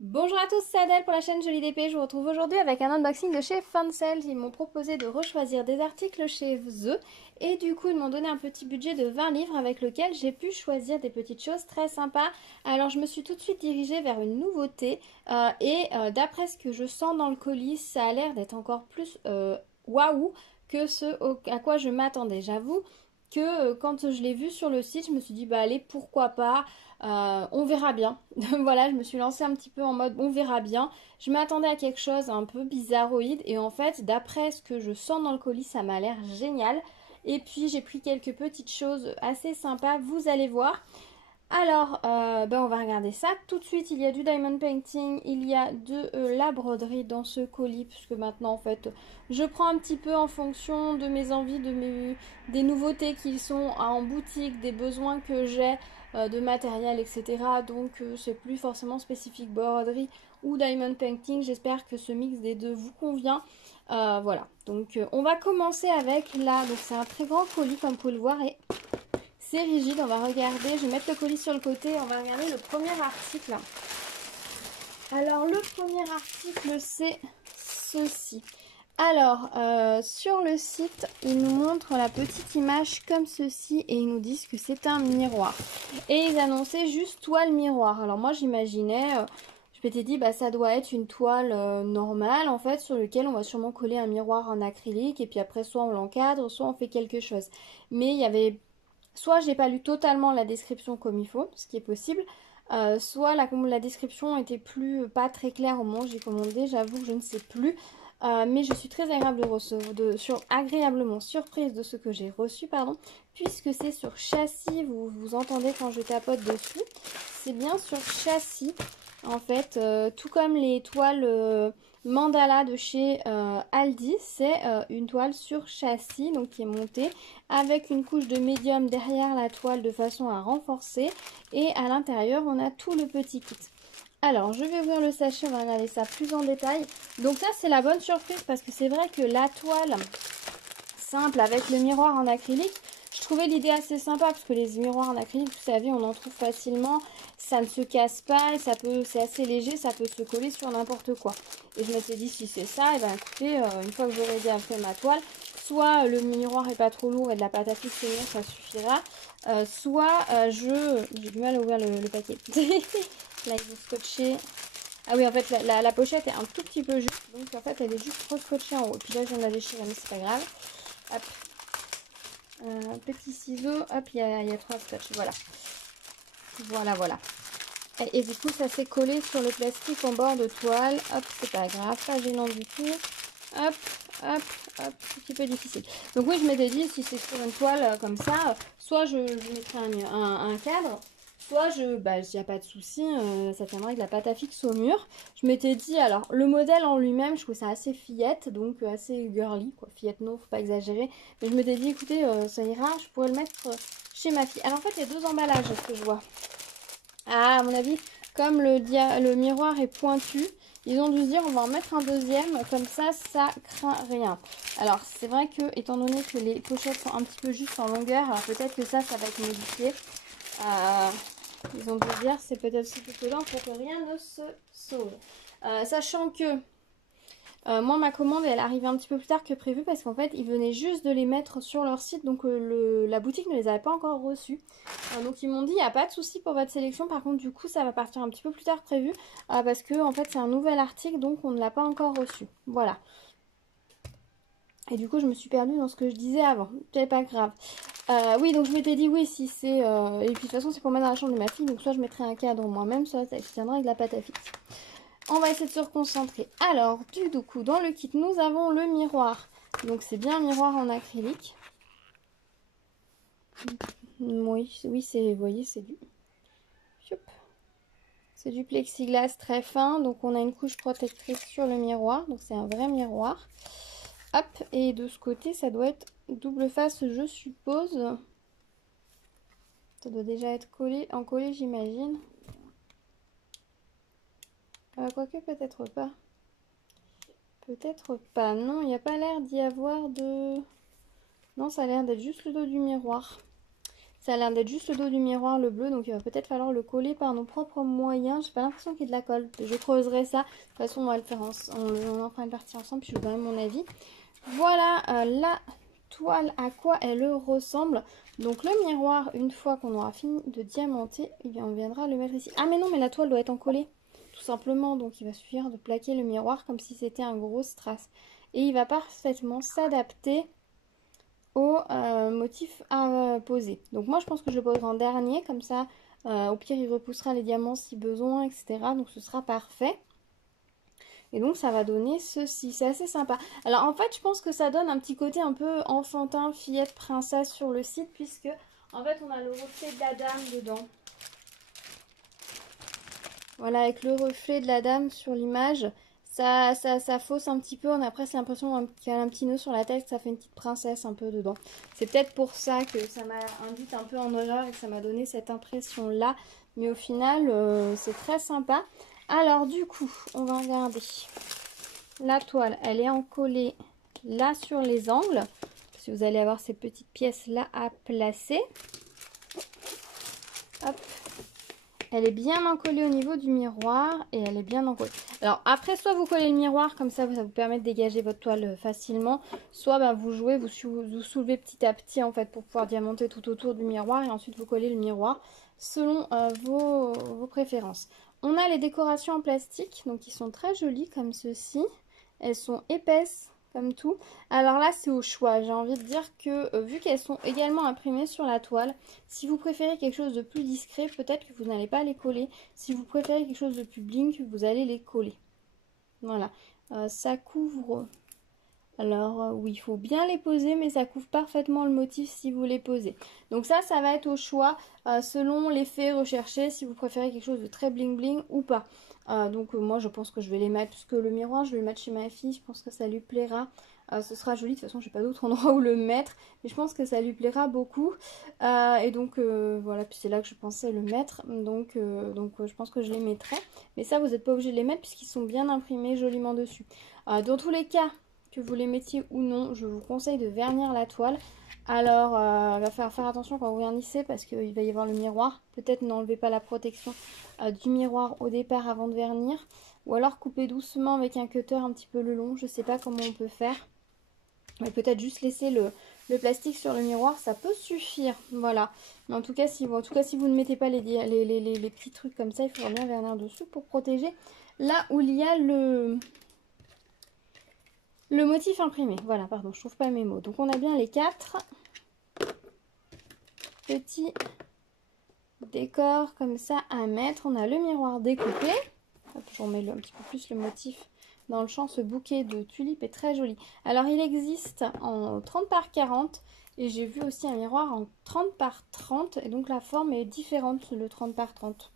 Bonjour à tous, c'est Adèle pour la chaîne Jolie DP. Je vous retrouve aujourd'hui avec un unboxing de chez Fancel. Ils m'ont proposé de rechoisir des articles chez eux et du coup ils m'ont donné un petit budget de 20 livres avec lequel j'ai pu choisir des petites choses très sympas. Alors je me suis tout de suite dirigée vers une nouveauté d'après ce que je sens dans le colis, ça a l'air d'être encore plus waouh que à quoi je m'attendais. J'avoue que quand je l'ai vu sur le site, je me suis dit bah allez pourquoi pas. On verra bien. Voilà, je me suis lancée un petit peu en mode on verra bien. Je m'attendais à quelque chose un peu bizarroïde et en fait, d'après ce que je sens dans le colis, ça m'a l'air génial. Et puis j'ai pris quelques petites choses assez sympas, vous allez voir. Alors, on va regarder ça. Tout de suite, il y a du diamond painting, il y a de la broderie dans ce colis, puisque maintenant, en fait, je prends un petit peu en fonction de mes envies, des nouveautés qui sont en boutique, des besoins que j'ai de matériel, etc. Donc, c'est plus forcément spécifique broderie ou diamond painting. J'espère que ce mix des deux vous convient. Voilà, donc on va commencer avec là. Donc, c'est un très grand colis, comme vous pouvez le voir, et c'est rigide, on va regarder, je vais mettre le colis sur le côté, on va regarder le premier article. Alors le premier article c'est ceci. Alors sur le site, ils nous montrent la petite image comme ceci et ils nous disent que c'est un miroir. Et ils annonçaient juste toile miroir. Alors moi j'imaginais, je m'étais dit bah ça doit être une toile normale en fait sur lequel on va sûrement coller un miroir en acrylique et puis après soit on l'encadre, soit on fait quelque chose. Mais il y avait soit j'ai pas lu totalement la description comme il faut, ce qui est possible, soit la description était pas très claire au moment où j'ai commandé, j'avoue que je ne sais plus. Mais je suis très agréablement surprise de ce que j'ai reçu, pardon, puisque c'est sur châssis, vous entendez quand je tapote dessus, c'est bien sur châssis, en fait, tout comme les toiles mandala de chez Aldi, c'est une toile sur châssis, donc qui est montée avec une couche de médium derrière la toile de façon à renforcer, et à l'intérieur on a tout le petit kit. Alors, je vais ouvrir le sachet, on va regarder ça plus en détail. Donc ça, c'est la bonne surprise parce que c'est vrai que la toile simple avec le miroir en acrylique, je trouvais l'idée assez sympa parce que les miroirs en acrylique, vous savez, on en trouve facilement, ça ne se casse pas et c'est assez léger, ça peut se coller sur n'importe quoi. Et je m'étais dit, si c'est ça, et ben écoutez, une fois que j'aurai bien fait ma toile, soit le miroir est pas trop lourd et de la pâte à fixer, ça suffira, soit j'ai du mal à ouvrir le paquet. Là, ils ont scotché. Ah oui, en fait, la pochette est un tout petit peu juste. Donc, en fait, elle est juste re-scotchée en haut. Et puis là, je viens de la déchirer, mais c'est pas grave. Hop. Petit ciseau. Hop, il y a 3 scotch. Voilà. Voilà. Et du coup, ça s'est collé sur le plastique en bord de toile. Hop, c'est pas grave. Pas gênant du tout. Hop, hop, hop. Un petit peu difficile. Donc oui, je m'étais dit, si c'est sur une toile comme ça, soit je mettrai un cadre. Soit il n'y a pas de souci, ça tiendra avec la pâte à fixe au mur. Je m'étais dit, alors, le modèle en lui-même, je trouve ça assez fillette, donc assez girly, quoi. Fillette, non, faut pas exagérer. Mais je m'étais dit, écoutez, ça ira, je pourrais le mettre chez ma fille. Alors, en fait, il y a 2 emballages, ce que je vois. Ah, à mon avis, comme le miroir est pointu, ils ont dû se dire, on va en mettre un deuxième, comme ça craint rien. Alors, c'est vrai que, étant donné que les pochettes sont un petit peu justes en longueur, alors peut-être que ça va être modifié. Ils ont dû dire c'est peut-être aussi tout lent pour que rien ne se sauve. Sachant que moi ma commande elle arrivait un petit peu plus tard que prévu parce qu'en fait ils venaient juste de les mettre sur leur site donc la boutique ne les avait pas encore reçus. Donc ils m'ont dit il n'y a pas de souci pour votre sélection, par contre du coup ça va partir un petit peu plus tard que prévu parce que en fait c'est un nouvel article donc on ne l'a pas encore reçu. Voilà. Et du coup je me suis perdue dans ce que je disais avant, c'est pas grave. Oui, donc je m'étais dit oui, si c'est... Et puis de toute façon, c'est pour mettre dans la chambre de ma fille, donc soit je mettrai un cadre moi-même, soit ça tiendra avec de la pâte à fixe. On va essayer de se reconcentrer. Alors, du coup, dans le kit, nous avons le miroir. Donc c'est bien un miroir en acrylique. Oui, c'est... Vous voyez, c'est du... C'est du plexiglas très fin, donc on a une couche protectrice sur le miroir, donc c'est un vrai miroir. Hop, et de ce côté, ça doit être double face, je suppose. Ça doit déjà être collé, j'imagine. Quoique peut-être pas. Peut-être pas. Non, il n'y a pas l'air d'y avoir de... Non, ça a l'air d'être juste le dos du miroir. Ça a l'air d'être juste le dos du miroir, le bleu, donc il va peut-être falloir le coller par nos propres moyens. J'ai pas l'impression qu'il y ait de la colle. Je creuserai ça. De toute façon, on va le faire on est en train de partir ensemble, puis je vous donnerai mon avis. Voilà la toile, à quoi elle ressemble. Donc le miroir, une fois qu'on aura fini de diamanter, eh bien, on viendra le mettre ici. Ah mais non, mais la toile doit être encollée, tout simplement. Donc il va suffire de plaquer le miroir comme si c'était un gros strass. Et il va parfaitement s'adapter au motif à poser. Donc moi je pense que je le poserai en dernier, comme ça au pire il repoussera les diamants si besoin, etc. Donc ce sera parfait. Et donc ça va donner ceci, c'est assez sympa. Alors en fait je pense que ça donne un petit côté un peu enfantin, fillette, princesse sur le site, puisque en fait on a le reflet de la dame dedans. Voilà, avec le reflet de la dame sur l'image, ça fausse un petit peu. On a presque l'impression qu'il y a un petit nœud sur la tête, ça fait une petite princesse un peu dedans. C'est peut-être pour ça que ça m'a induite un peu en erreur et que ça m'a donné cette impression-là. Mais au final, c'est très sympa. Alors du coup, on va regarder. La toile, elle est encollée là sur les angles. Parce que vous allez avoir ces petites pièces-là à placer. Hop. Elle est bien encollée au niveau du miroir et elle est bien encollée. Alors après, soit vous collez le miroir, comme ça vous permet de dégager votre toile facilement. Soit bah, vous jouez, vous soulevez petit à petit en fait pour pouvoir diamanter tout autour du miroir. Et ensuite vous collez le miroir selon vos préférences. On a les décorations en plastique, donc qui sont très jolies comme ceci. Elles sont épaisses comme tout. Alors là c'est au choix, j'ai envie de dire que vu qu'elles sont également imprimées sur la toile, si vous préférez quelque chose de plus discret, peut-être que vous n'allez pas les coller. Si vous préférez quelque chose de plus bling, vous allez les coller. Voilà, ça couvre. Alors oui, il faut bien les poser, mais ça couvre parfaitement le motif si vous les posez. Donc ça va être au choix selon l'effet recherché, si vous préférez quelque chose de très bling bling ou pas. Donc moi je pense que je vais les mettre, puisque le miroir je vais le mettre chez ma fille, je pense que ça lui plaira. Ce sera joli, de toute façon je n'ai pas d'autre endroit où le mettre, mais je pense que ça lui plaira beaucoup. Et donc voilà, puis c'est là que je pensais le mettre, donc je pense que je les mettrai. Mais ça vous n'êtes pas obligé de les mettre puisqu'ils sont bien imprimés joliment dessus. Dans tous les cas, que vous les mettiez ou non, je vous conseille de vernir la toile. Alors, il va falloir faire attention quand vous vernissez parce qu'il va y avoir le miroir. Peut-être n'enlevez pas la protection du miroir au départ avant de vernir. Ou alors coupez doucement avec un cutter un petit peu le long. Je ne sais pas comment on peut faire. Mais peut-être juste laisser le plastique sur le miroir, ça peut suffire. Voilà. Mais en tout cas, si vous ne mettez pas les petits trucs comme ça, il faudra bien vernir dessus pour protéger là où il y a le motif imprimé. Voilà, pardon, je trouve pas mes mots. Donc on a bien les 4 petits décors comme ça à mettre. On a le miroir découpé. Hop, je remets un petit peu plus le motif dans le champ. Ce bouquet de tulipes est très joli. Alors il existe en 30 par 40 et j'ai vu aussi un miroir en 30 par 30 et donc la forme est différente, le 30 par 30.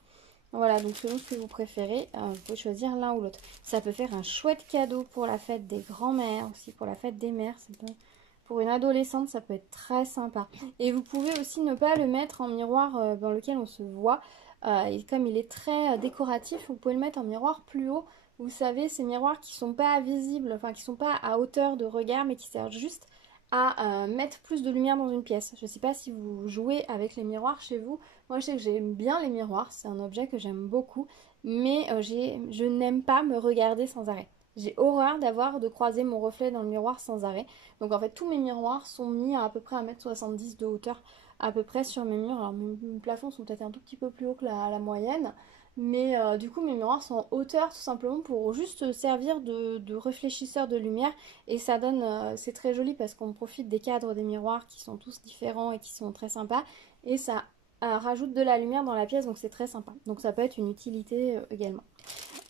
Voilà, donc selon ce que vous préférez, vous pouvez choisir l'un ou l'autre. Ça peut faire un chouette cadeau pour la fête des grands-mères, aussi pour la fête des mères. Pour une adolescente, ça peut être très sympa. Et vous pouvez aussi ne pas le mettre en miroir dans lequel on se voit. Et comme il est très décoratif, vous pouvez le mettre en miroir plus haut. Vous savez, ces miroirs qui sont pas visibles, enfin qui sont pas à hauteur de regard, mais qui servent juste à mettre plus de lumière dans une pièce. Je ne sais pas si vous jouez avec les miroirs chez vous. Moi, je sais que j'aime bien les miroirs. C'est un objet que j'aime beaucoup. Mais je n'aime pas me regarder sans arrêt. J'ai horreur de croiser mon reflet dans le miroir sans arrêt. Donc en fait, tous mes miroirs sont mis à peu près 1,70 m de hauteur à peu près sur mes murs. Alors mes plafonds sont peut-être un tout petit peu plus hauts que la moyenne. Mais du coup mes miroirs sont en hauteur tout simplement pour juste servir de réfléchisseur de lumière. Et ça donne, c'est très joli parce qu'on profite des cadres des miroirs qui sont tous différents et qui sont très sympas. Et ça rajoute de la lumière dans la pièce, donc c'est très sympa. Donc ça peut être une utilité également.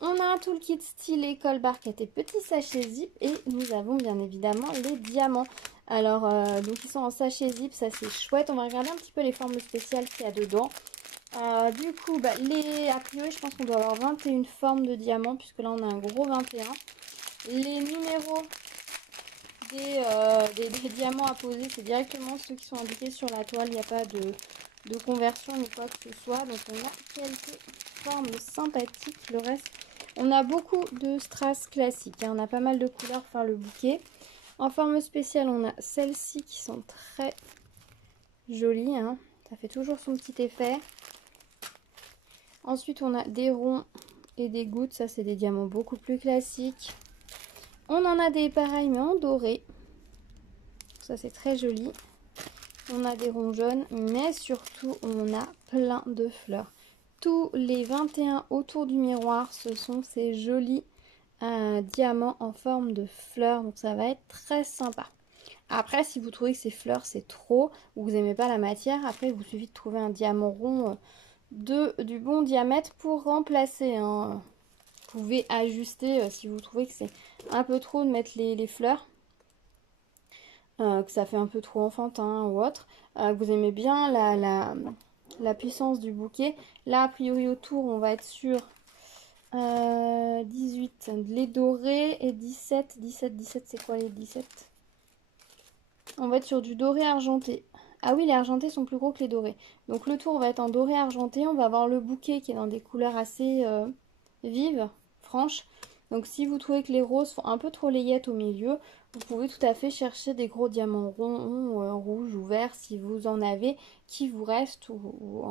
On a un toolkit stylé Colbark et petit sachet zip et nous avons bien évidemment les diamants. Alors donc ils sont en sachet zip, ça c'est chouette. On va regarder un petit peu les formes spéciales qu'il y a dedans. Du coup, a priori je pense qu'on doit avoir 21 formes de diamants puisque là on a un gros 21. Les numéros des diamants à poser, c'est directement ceux qui sont indiqués sur la toile. Il n'y a pas de conversion ni quoi que ce soit. Donc on a quelques formes sympathiques. Le reste, on a beaucoup de strass classiques. On a pas mal de couleurs pour faire le bouquet. En forme spéciale, on a celles-ci qui sont très jolies. Ça fait toujours son petit effet. Ensuite, on a des ronds et des gouttes. Ça, c'est des diamants beaucoup plus classiques. On en a des pareils, mais en doré. Ça, c'est très joli. On a des ronds jaunes, mais surtout, on a plein de fleurs. Tous les 21 autour du miroir, ce sont ces jolis diamants en forme de fleurs. Donc, ça va être très sympa. Après, si vous trouvez que ces fleurs, c'est trop, ou vous n'aimez pas la matière, après, il vous suffit de trouver un diamant rond du bon diamètre pour remplacer. Hein. Vous pouvez ajuster si vous trouvez que c'est un peu trop de mettre les fleurs. Que ça fait un peu trop enfantin ou autre. Que vous aimez bien la puissance du bouquet. Là, a priori, autour, on va être sur 18 les dorés et 17, c'est quoi les 17? On va être sur du doré argenté. Ah oui, les argentés sont plus gros que les dorés. Donc le tour va être en doré argenté. On va avoir le bouquet qui est dans des couleurs assez vives, franches. Donc si vous trouvez que les roses font un peu trop layettes au milieu, vous pouvez tout à fait chercher des gros diamants ronds, rouges ou verts si vous en avez qui vous restent ou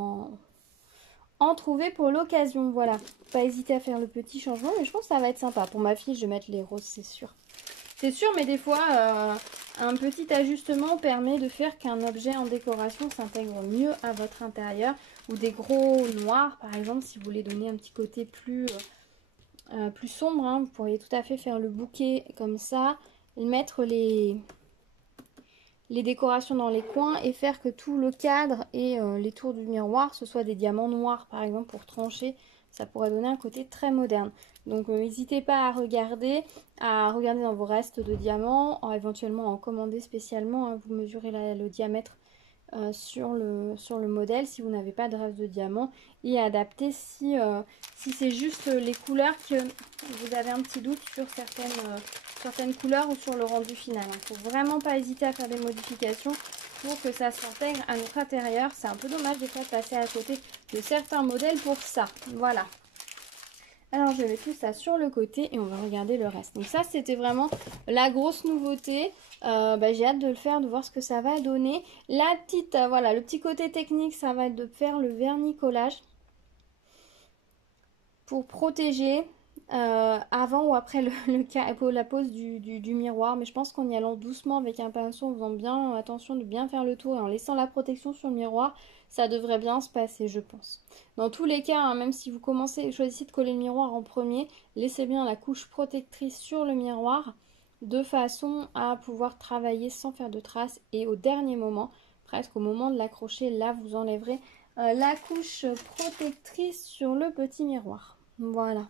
en trouver pour l'occasion. Voilà, pas hésiter à faire le petit changement, mais je pense que ça va être sympa. Pour ma fille, je vais mettre les roses, c'est sûr. C'est sûr, mais des fois, un petit ajustement permet de faire qu'un objet en décoration s'intègre mieux à votre intérieur. Ou des gros noirs, par exemple, si vous voulez donner un petit côté plus sombre. Hein, vous pourriez tout à fait faire le bouquet comme ça, mettre les décorations dans les coins et faire que tout le cadre et les tours du miroir, ce soit des diamants noirs, par exemple, pour trancher. Ça pourrait donner un côté très moderne. Donc n'hésitez pas à regarder dans vos restes de diamants, éventuellement en commander spécialement. Hein, vous mesurez le diamètre sur le modèle si vous n'avez pas de reste de diamants et adapter si c'est juste les couleurs que vous avez un petit doute sur certaines couleurs ou sur le rendu final. Il ne faut vraiment pas hésiter à faire des modifications pour que ça s'intègre à notre intérieur. C'est un peu dommage des fois de passer à côté de certains modèles pour ça. Voilà. Alors je mets tout ça sur le côté et on va regarder le reste. Donc ça c'était vraiment la grosse nouveauté. J'ai hâte de le faire, de voir ce que ça va donner. La petite, voilà, le petit côté technique, ça va être de faire le vernis collage pour protéger avant ou après la pose du miroir. Mais je pense qu'en y allant doucement avec un pinceau, en faisant bien attention de bien faire le tour et en laissant la protection sur le miroir, ça devrait bien se passer, je pense. Dans tous les cas, hein, même si vous choisissez de coller le miroir en premier, laissez bien la couche protectrice sur le miroir de façon à pouvoir travailler sans faire de traces. Et au dernier moment, presque au moment de l'accrocher, là vous enlèverez la couche protectrice sur le petit miroir. Voilà.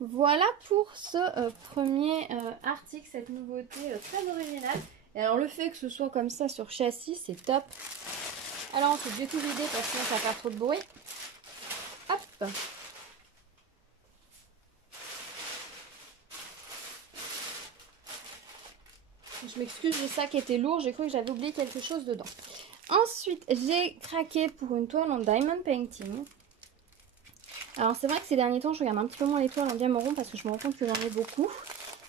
Voilà pour ce premier article, cette nouveauté très originale. Et alors le fait que ce soit comme ça sur châssis, c'est top. Alors ensuite, je vais tout vider parce que sinon ça va faire trop de bruit. Hop. Je m'excuse, le sac était lourd, j'ai cru que j'avais oublié quelque chose dedans. Ensuite, j'ai craqué pour une toile en diamond painting. Alors c'est vrai que ces derniers temps, je regarde un petit peu moins les toiles en diamant rond parce que je me rends compte que j'en ai beaucoup.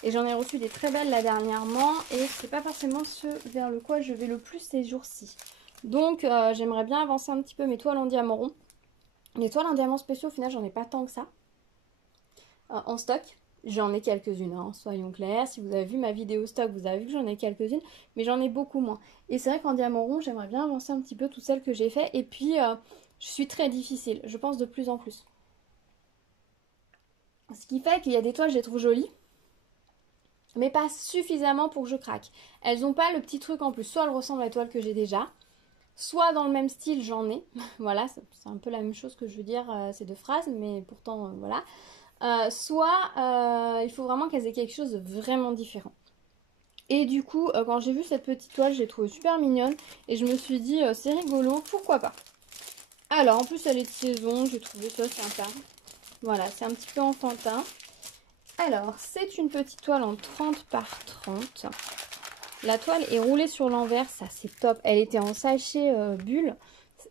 Et j'en ai reçu des très belles là dernièrement. Et c'est pas forcément ce vers le quoi je vais le plus ces jours-ci. Donc j'aimerais bien avancer un petit peu mes toiles en diamant rond. Les toiles en diamant spéciaux, au final, j'en ai pas tant que ça. En stock, j'en ai quelques-unes, hein, soyons clairs. Si vous avez vu ma vidéo stock, vous avez vu que j'en ai quelques-unes. Mais j'en ai beaucoup moins. Et c'est vrai qu'en diamant rond, j'aimerais bien avancer un petit peu toutes celles que j'ai fait. Et puis, je suis très difficile. Je pense de plus en plus. Ce qui fait qu'il y a des toiles, je les trouve jolies. Mais pas suffisamment pour que je craque. Elles n'ont pas le petit truc en plus. Soit elles ressemblent à la toile que j'ai déjà. Soit dans le même style, j'en ai. Voilà, c'est un peu la même chose que je veux dire ces deux phrases. Mais pourtant, voilà. Soit il faut vraiment qu'elles aient quelque chose de vraiment différent. Et du coup, quand j'ai vu cette petite toile, je l'ai trouvée super mignonne. Et je me suis dit, c'est rigolo, pourquoi pas. Alors, en plus, elle est de saison. J'ai trouvé ça sympa. Voilà, c'est un petit peu enfantin. Alors, c'est une petite toile en 30 par 30. La toile est roulée sur l'envers, ça c'est top. Elle était en sachet bulle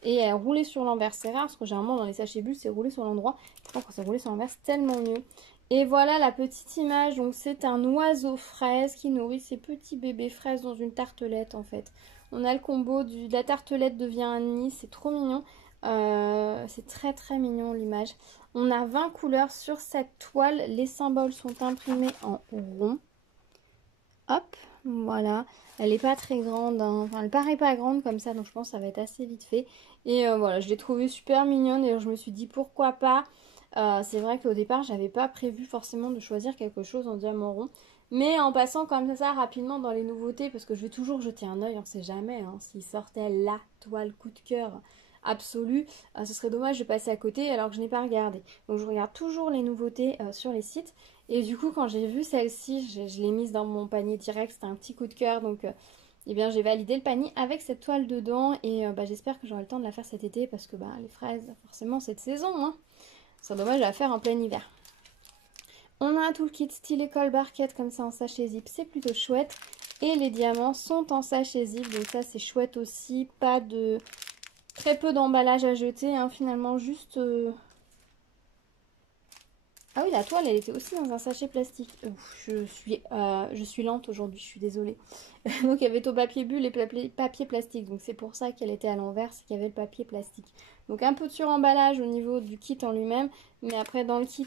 et elle roulait sur l'envers. C'est rare parce que généralement dans les sachets bulles, c'est roulé sur l'endroit. Quand c'est roulé sur l'envers, c'est tellement mieux. Et voilà la petite image. Donc c'est un oiseau fraise qui nourrit ses petits bébés fraises dans une tartelette en fait. On a le combo de la tartelette devient un nid, c'est trop mignon. C'est très très mignon l'image. On a 20 couleurs sur cette toile. Les symboles sont imprimés en rond. Hop, voilà. Elle n'est pas très grande, hein. Enfin, elle paraît pas grande comme ça, donc je pense que ça va être assez vite fait. Et voilà, je l'ai trouvée super mignonne et je me suis dit pourquoi pas. C'est vrai qu'au départ, j'avais pas prévu forcément de choisir quelque chose en diamant rond. Mais en passant comme ça rapidement dans les nouveautés, parce que je vais toujours jeter un œil, on sait jamais, hein, s'il sortait la toile coup de cœur absolue, ce serait dommage de passer à côté alors que je n'ai pas regardé. Donc je regarde toujours les nouveautés sur les sites. Et du coup, quand j'ai vu celle-ci, je l'ai mise dans mon panier direct, c'était un petit coup de cœur. Donc eh bien, j'ai validé le panier avec cette toile dedans. Et j'espère que j'aurai le temps de la faire cet été parce que les fraises, forcément, cette saison, hein, c'est dommage de la faire en plein hiver. On a tout le kit style école barquette comme ça en sachet zip, c'est plutôt chouette. Et les diamants sont en sachet zip, donc ça c'est chouette aussi. Pas de... Très peu d'emballage à jeter, hein, finalement, juste... Ah oui, la toile, elle était aussi dans un sachet plastique. Je suis lente aujourd'hui, je suis désolée. Donc il y avait au papier bulle et papier plastique. Donc c'est pour ça qu'elle était à l'envers, c'est qu'il y avait le papier plastique. Donc un peu de suremballage au niveau du kit en lui-même. Mais après dans le kit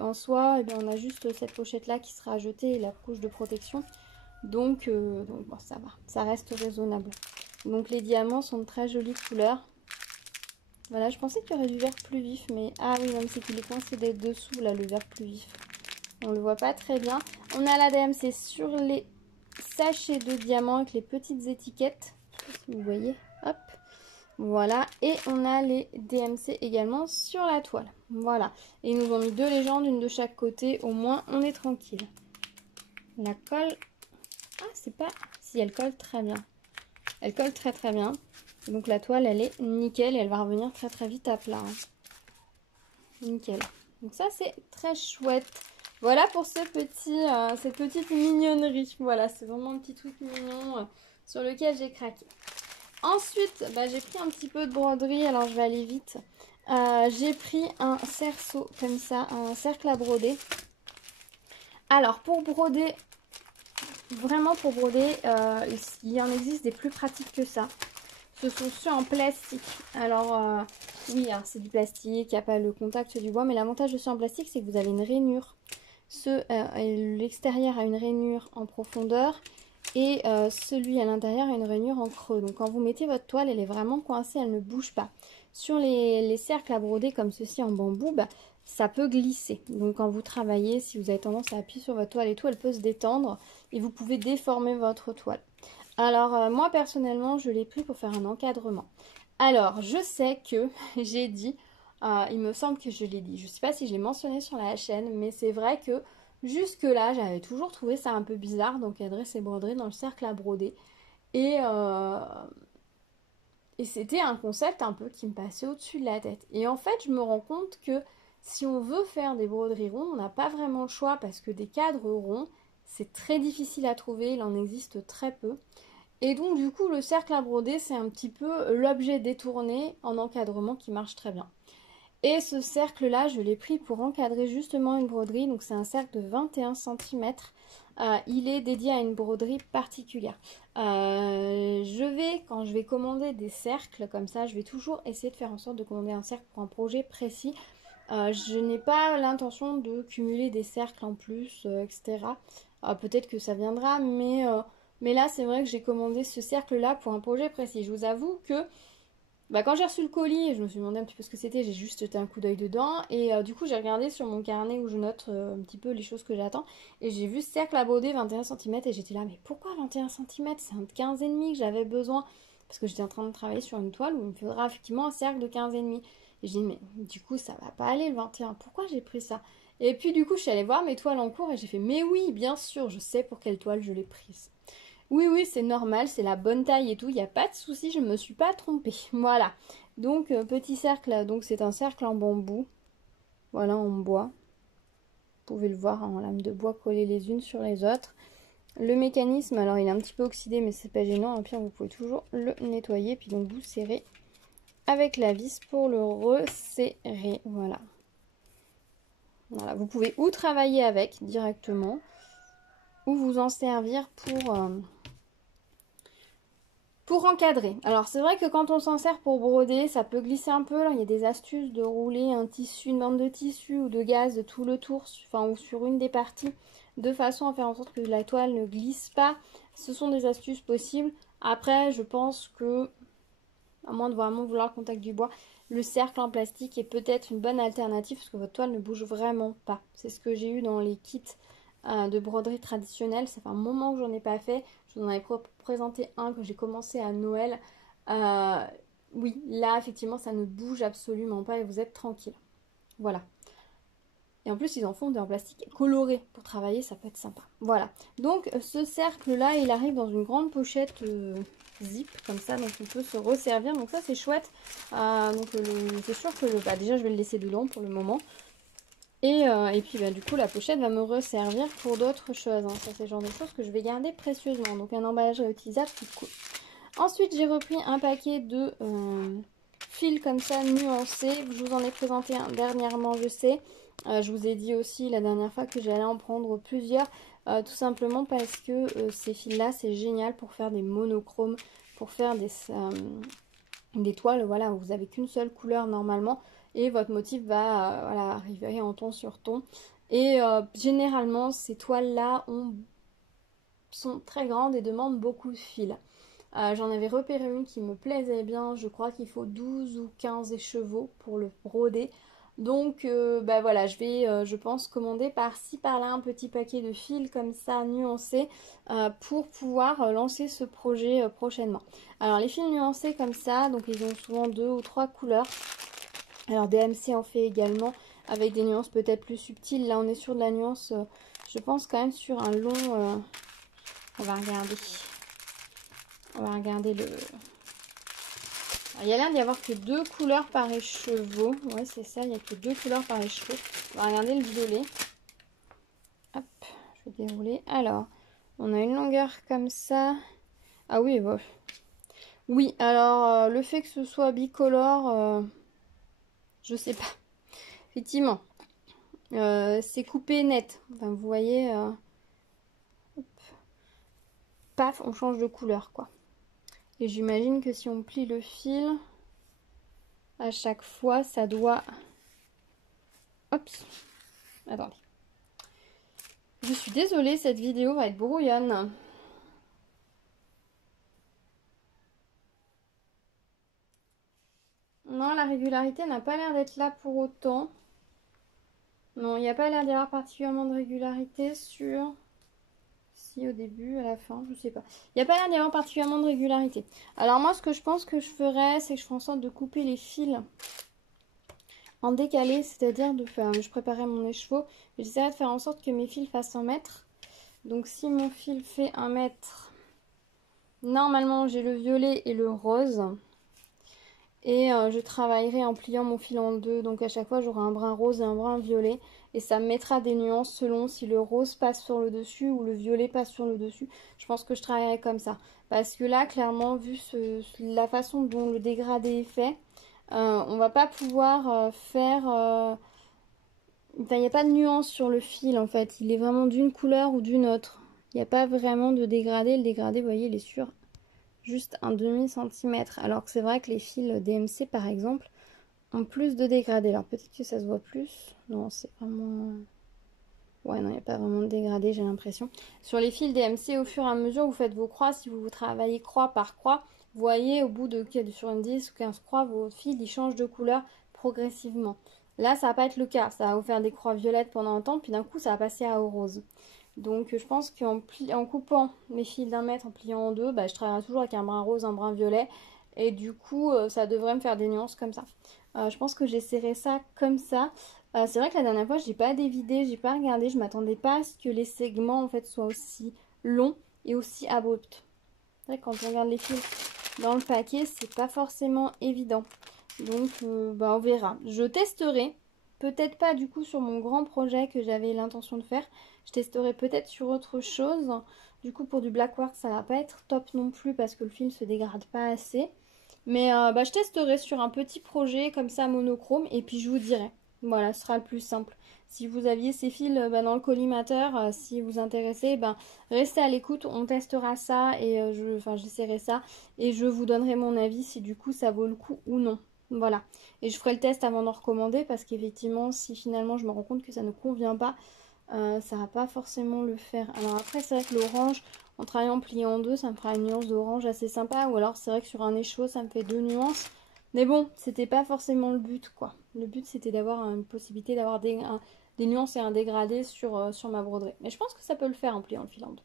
en soi, eh bien, on a juste cette pochette-là qui sera jetée et la couche de protection. Donc bon, ça va, ça reste raisonnable. Donc les diamants sont de très jolies couleurs. Voilà, je pensais qu'il y aurait du vert plus vif, mais... Ah oui, non, c'est qu'il est coincé d'être dessous, là, le vert plus vif. On le voit pas très bien. On a la DMC sur les sachets de diamants avec les petites étiquettes. Je sais pas si vous voyez. Hop. Voilà. Et on a les DMC également sur la toile. Voilà. Et ils nous ont mis 2 légendes, une de chaque côté. Au moins, on est tranquille. La colle... Ah, c'est pas... Si, elle colle très bien. Elle colle très très bien. Donc la toile, elle est nickel et elle va revenir très très vite à plat. Hein. Nickel. Donc ça, c'est très chouette. Voilà pour ce cette petite mignonnerie. Voilà, c'est vraiment un petit truc mignon sur lequel j'ai craqué. Ensuite, j'ai pris un petit peu de broderie. Alors, je vais aller vite. J'ai pris un cerceau comme ça, un cercle à broder. Alors, pour broder, vraiment pour broder, il en existe des plus pratiques que ça. Ce sont ceux en plastique. Alors, oui, hein, c'est du plastique, il n'y a pas le contact du bois. Mais l'avantage de ceux en plastique, c'est que vous avez une rainure. L'extérieur a une rainure en profondeur. Et celui à l'intérieur a une rainure en creux. Donc quand vous mettez votre toile, elle est vraiment coincée, elle ne bouge pas. Sur les cercles à broder comme ceci en bambou, ça peut glisser. Donc quand vous travaillez, si vous avez tendance à appuyer sur votre toile et tout, elle peut se détendre. Et vous pouvez déformer votre toile. Alors, moi, personnellement, je l'ai pris pour faire un encadrement. Alors, je sais que j'ai dit, il me semble que je l'ai dit, je ne sais pas si je l'ai mentionné sur la chaîne, mais c'est vrai que jusque-là, j'avais toujours trouvé ça un peu bizarre d'encadrer ces broderies dans le cercle à broder. Et c'était un concept un peu qui me passait au-dessus de la tête. Et en fait, je me rends compte que si on veut faire des broderies rondes, on n'a pas vraiment le choix parce que des cadres ronds, c'est très difficile à trouver, il en existe très peu. Et donc du coup le cercle à broder c'est un petit peu l'objet détourné en encadrement qui marche très bien. Et ce cercle là je l'ai pris pour encadrer justement une broderie, donc c'est un cercle de 21 cm. Il est dédié à une broderie particulière. Quand je vais commander des cercles comme ça, je vais toujours essayer de faire en sorte de commander un cercle pour un projet précis. Je n'ai pas l'intention de cumuler des cercles en plus, etc. Peut-être que ça viendra, mais là, c'est vrai que j'ai commandé ce cercle-là pour un projet précis. Je vous avoue que quand j'ai reçu le colis, je me suis demandé un petit peu ce que c'était, j'ai juste jeté un coup d'œil dedans. Et du coup, j'ai regardé sur mon carnet où je note un petit peu les choses que j'attends. Et j'ai vu cercle à broder 21 cm et j'étais là, mais pourquoi 21 cm? C'est un de 15,5 que j'avais besoin. Parce que j'étais en train de travailler sur une toile où il me faudra effectivement un cercle de 15,5. Et j'ai dit, mais du coup, ça va pas aller le 21. Pourquoi j'ai pris ça? Et puis du coup, je suis allée voir mes toiles en cours et j'ai fait, mais oui, bien sûr, je sais pour quelle toile je l'ai prise. Oui, c'est normal, c'est la bonne taille et tout, il n'y a pas de souci, je ne me suis pas trompée. Voilà, donc petit cercle, donc c'est un cercle en bambou, voilà, en bois. Vous pouvez le voir en lame de bois collées les unes sur les autres. Le mécanisme, alors il est un petit peu oxydé, mais c'est pas gênant, au pire vous pouvez toujours le nettoyer, puis donc vous serrez avec la vis pour le resserrer, voilà. Voilà, vous pouvez ou travailler avec directement, ou vous en servir Pour encadrer, alors c'est vrai que quand on s'en sert pour broder, ça peut glisser un peu. Alors, il y a des astuces de rouler un tissu, une bande de tissu ou de gaze de tout le tour, enfin ou sur une des parties, de façon à faire en sorte que la toile ne glisse pas. Ce sont des astuces possibles. Après, je pense que, à moins de vraiment vouloir le contact du bois, le cercle en plastique est peut-être une bonne alternative parce que votre toile ne bouge vraiment pas. C'est ce que j'ai eu dans les kits de broderie traditionnelle. Ça fait un moment que j'en ai pas fait. Je vous en avais présenté un que j'ai commencé à Noël. Oui, là effectivement ça ne bouge absolument pas et vous êtes tranquille. Voilà. Et en plus ils en font en plastique coloré pour travailler, ça peut être sympa. Voilà. Donc ce cercle là il arrive dans une grande pochette zip comme ça, donc on peut se resservir. Donc ça c'est chouette. Donc c'est sûr que déjà je vais le laisser dedans pour le moment. Et puis du coup la pochette va me resservir pour d'autres choses, hein. Ça c'est le genre de choses que je vais garder précieusement. Donc un emballage réutilisable, tout cool. Ensuite j'ai repris un paquet de fils comme ça nuancés. Je vous en ai présenté un dernièrement, je sais. Je vous ai dit aussi la dernière fois que j'allais en prendre plusieurs. Tout simplement parce que ces fils là c'est génial pour faire des monochromes, pour faire des toiles, voilà, où vous avez qu'une seule couleur normalement. Et votre motif va voilà, arriver en ton sur ton. Et généralement, ces toiles-là sont très grandes et demandent beaucoup de fils. J'en avais repéré une qui me plaisait bien. Je crois qu'il faut 12 ou 15 écheveaux pour le broder. Donc voilà, je vais, je pense, commander par-ci par-là un petit paquet de fils comme ça nuancés pour pouvoir lancer ce projet prochainement. Alors les fils nuancés comme ça, donc ils ont souvent 2 ou 3 couleurs. Alors DMC en fait également avec des nuances peut-être plus subtiles. Là on est sur de la nuance, je pense quand même sur un long... on va regarder. On va regarder le... Alors, il y a l'air d'y avoir que 2 couleurs par écheveau. Ouais c'est ça, il n'y a que 2 couleurs par écheveau. On va regarder le violet. Hop, je vais dérouler. Alors, on a une longueur comme ça. Ah oui, bon. Oui, alors le fait que ce soit bicolore, je sais pas. Effectivement. C'est coupé net. Enfin, vous voyez, hop, paf, on change de couleur, quoi. Et j'imagine que si on plie le fil, à chaque fois, ça doit... Hop, attendez. Je suis désolée, cette vidéo va être brouillonne. Non, la régularité n'a pas l'air d'être là pour autant. Non, il n'y a pas l'air d'y avoir particulièrement de régularité sur... Si au début, à la fin, je sais pas. Il n'y a pas l'air d'y avoir particulièrement de régularité. Alors moi, ce que je pense que je ferais, c'est que je ferais en sorte de couper les fils en décalé, c'est-à-dire de faire... Je préparais mon écheveau, et j'essaierai de faire en sorte que mes fils fassent 1 mètre. Donc si mon fil fait 1 mètre, normalement j'ai le violet et le rose. Et je travaillerai en pliant mon fil en 2, donc à chaque fois j'aurai un brin rose et un brin violet. Et ça me mettra des nuances selon si le rose passe sur le dessus ou le violet passe sur le dessus. Je pense que je travaillerai comme ça. Parce que là, clairement, vu la façon dont le dégradé est fait, on va pas pouvoir faire... Enfin, il n'y a pas de nuance sur le fil en fait. Il est vraiment d'une couleur ou d'une autre. Il n'y a pas vraiment de dégradé. Le dégradé, vous voyez, il est sur juste un demi-centimètre. Alors que c'est vrai que les fils DMC, par exemple, ont plus de dégradé. Alors peut-être que ça se voit plus. Non, c'est vraiment... Ouais, non, il n'y a pas vraiment de dégradé, j'ai l'impression. Sur les fils DMC, au fur et à mesure où vous faites vos croix, si vous travaillez croix par croix, vous voyez au bout de sur une 10 ou 15 croix, vos fils ils changent de couleur progressivement. Là, ça va pas être le cas. Ça va vous faire des croix violettes pendant un temps, puis d'un coup, ça va passer à au rose. Donc, je pense qu'en coupant mes fils d'1 mètre, en pliant en 2, je travaillerai toujours avec un brin rose, un brin violet. Et du coup, ça devrait me faire des nuances comme ça. Je pense que j'essaierai ça comme ça. C'est vrai que la dernière fois, je n'ai pas dévidé, j'ai pas regardé. Je m'attendais pas à ce que les segments en fait soient aussi longs et aussi abrupts. C'est vrai que quand on regarde les fils dans le paquet, c'est pas forcément évident. Donc, on verra. Je testerai. Peut-être pas du coup sur mon grand projet que j'avais l'intention de faire. Je testerai peut-être sur autre chose. Du coup, pour du black work, ça va pas être top non plus parce que le fil se dégrade pas assez. Mais je testerai sur un petit projet comme ça monochrome et puis je vous dirai. Voilà, ce sera le plus simple. Si vous aviez ces fils dans le collimateur, si vous intéressez, restez à l'écoute, on testera ça et j'essaierai ça et je vous donnerai mon avis si du coup ça vaut le coup ou non. Voilà. Et je ferai le test avant d'en recommander parce qu'effectivement, si finalement je me rends compte que ça ne convient pas, ça va pas forcément le faire. Alors après, c'est vrai que l'orange, en travaillant plié en deux, ça me fera une nuance d'orange assez sympa. Ou alors c'est vrai que sur un écheveau, ça me fait deux nuances. Mais bon, c'était pas forcément le but, quoi. Le but, c'était d'avoir une possibilité d'avoir des nuances et un dégradé sur ma broderie. Mais je pense que ça peut le faire en pliant le fil en deux.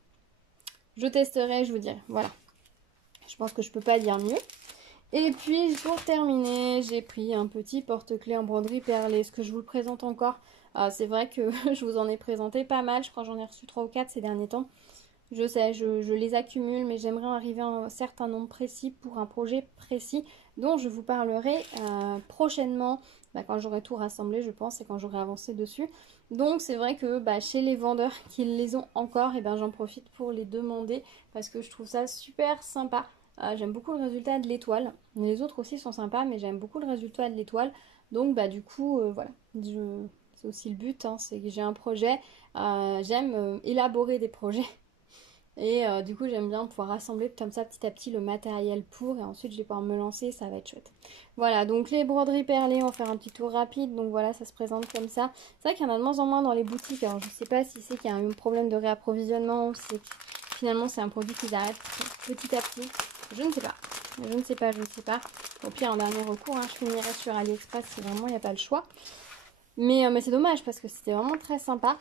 Je testerai, je vous dirai. Voilà. Je pense que je peux pas dire mieux. Et puis, pour terminer, j'ai pris un petit porte-clés en broderie perlée. Est-ce que je vous le présente encore? C'est vrai que je vous en ai présenté pas mal. Je crois que j'en ai reçu 3 ou 4 ces derniers temps. Je sais, je les accumule, mais j'aimerais arriver à un certain nombre précis pour un projet précis dont je vous parlerai prochainement quand j'aurai tout rassemblé, je pense, et quand j'aurai avancé dessus. Donc c'est vrai que chez les vendeurs qui les ont encore, j'en profite pour les demander parce que je trouve ça super sympa. J'aime beaucoup le résultat de l'étoile. Les autres aussi sont sympas, mais j'aime beaucoup le résultat de l'étoile. Donc du coup, voilà. C'est aussi le but, hein, c'est que j'ai un projet. J'aime élaborer des projets. Et du coup, j'aime bien pouvoir rassembler comme ça petit à petit le matériel pour. Et ensuite, je vais pouvoir me lancer, ça va être chouette. Voilà, donc les broderies perlées, on va faire un petit tour rapide. Donc voilà, ça se présente comme ça. C'est vrai qu'il y en a de moins en moins dans les boutiques. Alors, je sais pas si c'est qu'il y a un problème de réapprovisionnement ou si finalement c'est un produit qu'ils arrêtent petit à petit. Je ne sais pas. Je ne sais pas, je ne sais pas. Au pire, en dernier recours, je finirai sur AliExpress si vraiment il n'y a pas le choix. Mais c'est dommage parce que c'était vraiment très sympa.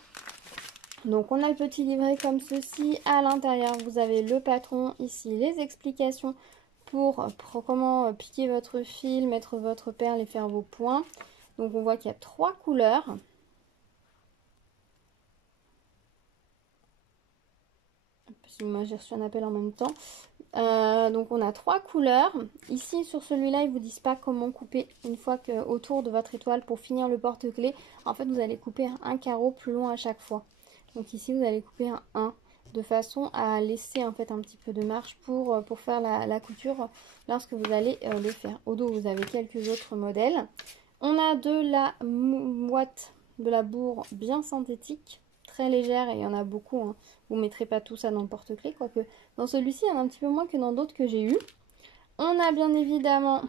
Donc on a le petit livret comme ceci. À l'intérieur, vous avez le patron, ici les explications pour comment piquer votre fil, mettre votre perle et faire vos points. Donc on voit qu'il y a 3 couleurs. Moi j'ai reçu un appel en même temps. Donc on a 3 couleurs. Ici sur celui-là, ils ne vous disent pas comment couper une fois que autour de votre étoile pour finir le porte-clés. En fait, vous allez couper un carreau plus long à chaque fois. Donc ici, vous allez couper un 1 de façon à laisser en fait un petit peu de marge pour faire la couture lorsque vous allez le faire. Au dos, vous avez quelques autres modèles. On a de la moite de la bourre bien synthétique, très légère et il y en a beaucoup. Hein. Vous ne mettrez pas tout ça dans le porte-clés, quoique dans celui-ci, il y en a un petit peu moins que dans d'autres que j'ai eu. On a bien évidemment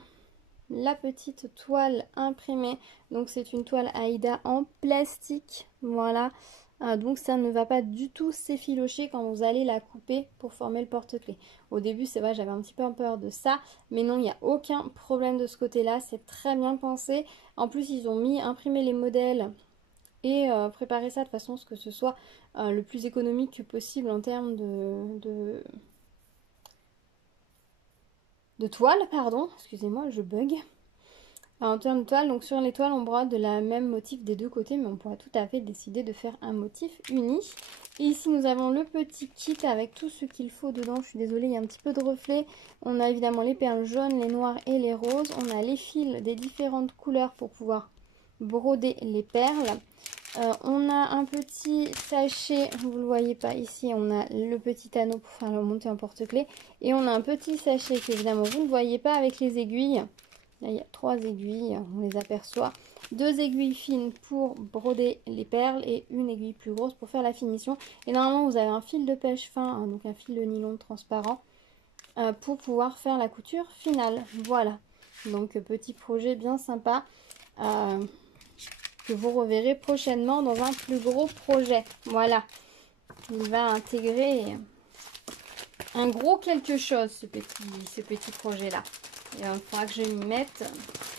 la petite toile imprimée. Donc c'est une toile Aïda en plastique. Voilà. Donc ça ne va pas du tout s'effilocher quand vous allez la couper pour former le porte-clés. Au début, c'est vrai, j'avais un petit peu peur de ça. Mais non, il n'y a aucun problème de ce côté-là. C'est très bien pensé. En plus, ils ont imprimé les modèles et préparé ça de façon à ce que ce soit le plus économique possible en termes de toile, pardon. Excusez-moi, je bug. En termes de toile, donc sur les toiles, on brode de la même motif des deux côtés, mais on pourrait tout à fait décider de faire un motif uni. Et ici, nous avons le petit kit avec tout ce qu'il faut dedans. Je suis désolée, il y a un petit peu de reflet. On a évidemment les perles jaunes, les noires et les roses. On a les fils des différentes couleurs pour pouvoir broder les perles. On a un petit sachet, vous ne le voyez pas ici, on a le petit anneau pour faire le monter en porte-clés. Et on a un petit sachet qu'évidemment vous ne voyez pas avec les aiguilles. Là, il y a 3 aiguilles, on les aperçoit. 2 aiguilles fines pour broder les perles et une aiguille plus grosse pour faire la finition. Et normalement, vous avez un fil de pêche fin, donc un fil de nylon transparent, pour pouvoir faire la couture finale. Voilà, donc petit projet bien sympa que vous reverrez prochainement dans un plus gros projet. Voilà, il va intégrer un gros quelque chose, ce petit projet-là. Il faudra que je m'y mette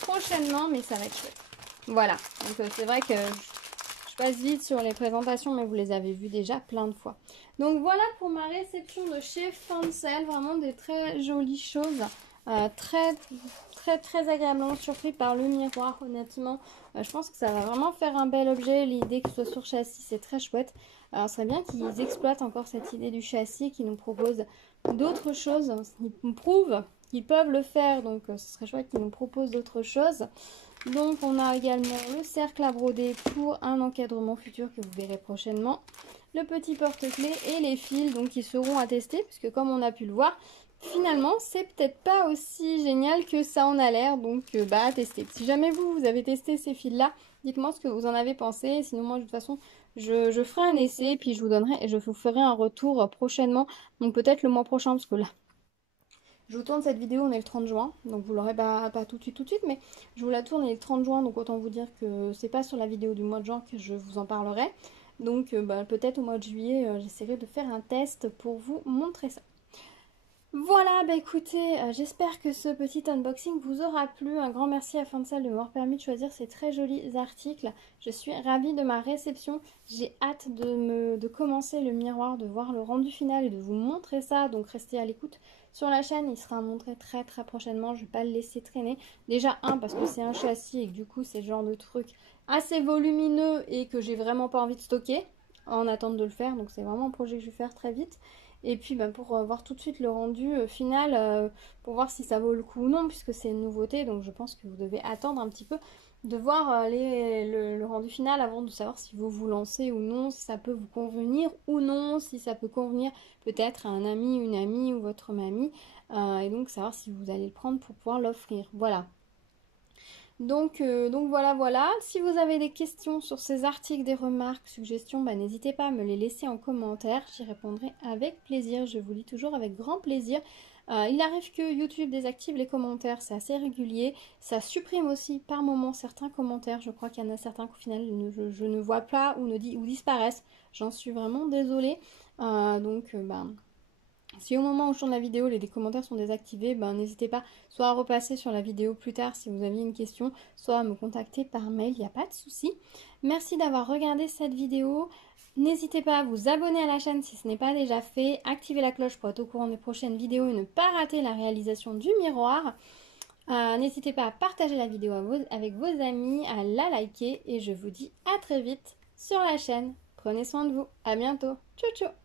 prochainement, mais ça va être chouette. Voilà, donc c'est vrai que je passe vite sur les présentations, mais vous les avez vues déjà plein de fois. Donc voilà pour ma réception de chez Fancel, vraiment des très jolies choses. Très agréablement surpris par le miroir, honnêtement. Je pense que ça va vraiment faire un bel objet. L'idée que ce soit sur châssis, c'est très chouette. Alors, ce serait bien qu'ils exploitent encore cette idée du châssis, qu'ils nous proposent d'autres choses. Ils nous prouvent qu'ils peuvent le faire, donc ce serait chouette qu'ils nous proposent d'autres choses. Donc, on a également le cercle à broder pour un encadrement futur que vous verrez prochainement. Le petit porte-clés et les fils donc qui seront à tester, puisque comme on a pu le voir, finalement, c'est peut-être pas aussi génial que ça en a l'air, donc à tester. Si jamais vous avez testé ces fils-là, Dites-moi ce que vous en avez pensé. Sinon, moi, de toute façon, je ferai un essai, puis je vous donnerai et je vous ferai un retour prochainement. Donc peut-être le mois prochain, parce que là, je vous tourne cette vidéo, on est le 30 juin. Donc vous l'aurez pas tout de suite, mais je vous la tourne, il est le 30 juin. Donc autant vous dire que c'est pas sur la vidéo du mois de juin que je vous en parlerai. Donc peut-être au mois de juillet, j'essaierai de faire un test pour vous montrer ça. Voilà, bah écoutez, j'espère que ce petit unboxing vous aura plu. Un grand merci à Fansal de m'avoir permis de choisir ces très jolis articles. Je suis ravie de ma réception. J'ai hâte de commencer le miroir, de voir le rendu final et de vous montrer ça. Donc restez à l'écoute sur la chaîne, il sera montré très prochainement. Je ne vais pas le laisser traîner. Déjà, parce que c'est un châssis et que du coup c'est le genre de truc assez volumineux et que j'ai vraiment pas envie de stocker en attente de le faire. Donc c'est vraiment un projet que je vais faire très vite. Et puis pour voir tout de suite le rendu final, pour voir si ça vaut le coup ou non, puisque c'est une nouveauté, donc je pense que vous devez attendre un petit peu de voir le rendu final avant de savoir si vous vous lancez ou non, si ça peut vous convenir ou non, si ça peut convenir peut-être à un ami, une amie ou votre mamie, et donc savoir si vous allez le prendre pour pouvoir l'offrir. Voilà. Donc voilà. Si vous avez des questions sur ces articles, des remarques, suggestions, n'hésitez pas à me les laisser en commentaire. J'y répondrai avec plaisir. Je vous lis toujours avec grand plaisir. Il arrive que YouTube désactive les commentaires, c'est assez régulier. Ça supprime aussi par moment certains commentaires. Je crois qu'il y en a certains qu'au final je ne vois pas ou disparaissent. J'en suis vraiment désolée. Si au moment où je tourne la vidéo, les commentaires sont désactivés, n'hésitez pas soit à repasser sur la vidéo plus tard si vous aviez une question, soit à me contacter par mail, il n'y a pas de souci. Merci d'avoir regardé cette vidéo. N'hésitez pas à vous abonner à la chaîne si ce n'est pas déjà fait, activer la cloche pour être au courant des prochaines vidéos et ne pas rater la réalisation du miroir. N'hésitez pas à partager la vidéo avec vos amis, à la liker et je vous dis à très vite sur la chaîne. Prenez soin de vous, à bientôt, ciao ciao.